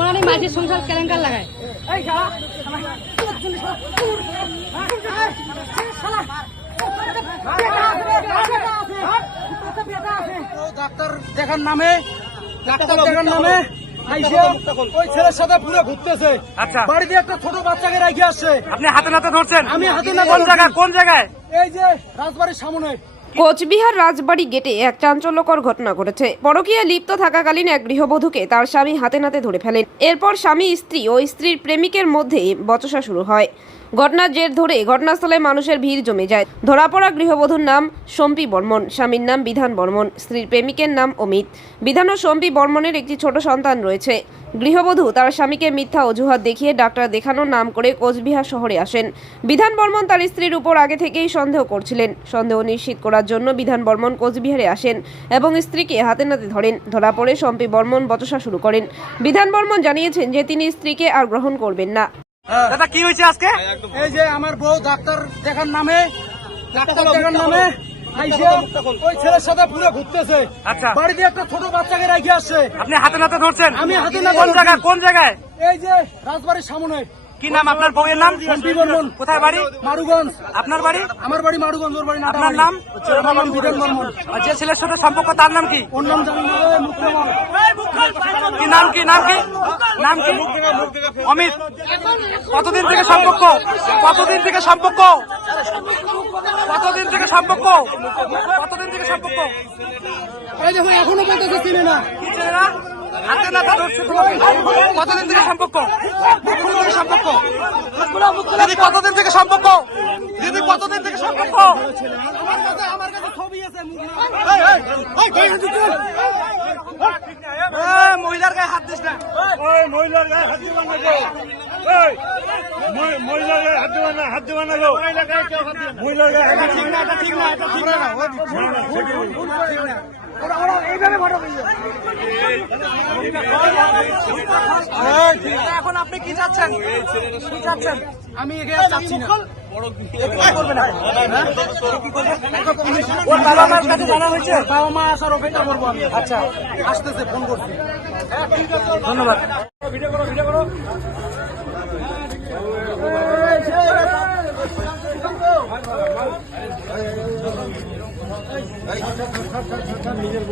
মানে মাঝে সংসার কেলেঙ্কার লাগায়। ডাক্তার দেখার নামে ডাক্তার দেখার নামে ওই ছেলের সাথে পুরো ঘুরতেছে। আচ্ছা। বাড়িতে একটা ছোট বাচ্চাকে রেখে আসছে। আপনি হাতে নাতে ধরছেন? আমি হাতে না কোন জায়গায় কোন জায়গায়? এই যে রাজবাড়ির সামনে। কোচবিহার রাজবাড়ি গেটে এক চাঞ্চল্যকর ঘটনা ঘটেছে। পরকীয়া লিপ্ত থাকাকালীন এক গৃহবধূকে তার স্বামী হাতে নাতে ধরে ফেলেন। এরপর স্বামী স্ত্রী ও স্ত্রীর প্রেমিকের মধ্যে বচসা শুরু হয়। ঘটনার জের ধরে ঘটনাস্থলে মানুষের ভিড় জমে যায়। ধরা পড়া গৃহবধূর নাম সম্পি বর্মন, স্বামীর নাম বিধান বর্মন, স্ত্রীর প্রেমিকের নাম অমিত। বিধান ও সম্পি বর্মনের একটি ছোট সন্তান রয়েছে। গৃহবধূ তার স্বামীকে মিথ্যা অজুহাত দেখিয়ে ডাক্তার দেখানোর নাম করে কোচবিহার শহরে আসেন। বিধান বর্মন তার স্ত্রীর উপর আগে থেকেই সন্দেহ করছিলেন। সন্দেহ নিশ্চিত করার জন্য বিধান বর্মন কোচবিহারে আসেন এবং স্ত্রীকে হাতে নাতে ধরেন। ধরা পড়ে সম্পি বর্মন বচসা শুরু করেন। বিধান বর্মন জানিয়েছেন যে তিনি স্ত্রীকে আর গ্রহণ করবেন না। দাদা কি হয়েছে আজকে? এই যে আমার বউ ডাক্তার দেখার নামে ডাক্তার দেখার নামে ওই ছেলের সাথে পুরো ঘুরতেছে। আচ্ছা। বাড়িতে একটা ছোট বাচ্চাকে রেখে আসছে। আপনি হাতে নাতে ধরছেন? আমি হাতে নাতে কোন জায়গায় কোন জায়গায়? এই যে রাজবাড়ির সামনে। কি নাম আপনার বউয়ের নাম? সম্পি বর্মন। কোথায় বাড়ি? মারুগঞ্জ। আপনার বাড়ি? আমার বাড়ি মারুগঞ্জ ওর বাড়ি আপনার নাটাবাড়ি। নাম? আমার বর্মন। যে ছেলের সাথে সম্পর্ক তার নাম কি? ওর নাম জানি না। কি নাম কি নাম কি? নাম কি অমিত কতদিন থেকে সম্পর্ক কতদিন থেকে সম্পর্ক কতদিন থেকে সম্পর্ক কতদিন থেকে সম্পর্ক এখনও বলতেছে চিনে না হাতে নাতে ধরছে। কতদিন থেকে সম্পর্ক কতদিন থেকে সম্পর্ক দিদি কতদিন থেকে সম্পর্ক দিদি কতদিন থেকে সম্পর্ক আমার কাছে ছবি আছে না। মহিলার গায়ে হাত দিস না। ওই মহিলার গায়ে হাত দিবা না ওই মহিলার গায়ে হাত দিবা না হাত দিবা না গো মহিলার গায়ে হাত দিবা না। ঠিক না এটা ঠিক না এটা ঠিক না। ওরা এখন আপনি কি চাচ্ছেন কি চাচ্ছেন আমি এগিয়ে চাচ্ছি না বাবা মা আসার অপেক্ষা করব আমি আচ্ছা আসতেছে ফোন করছি ধন্যবাদ নিজের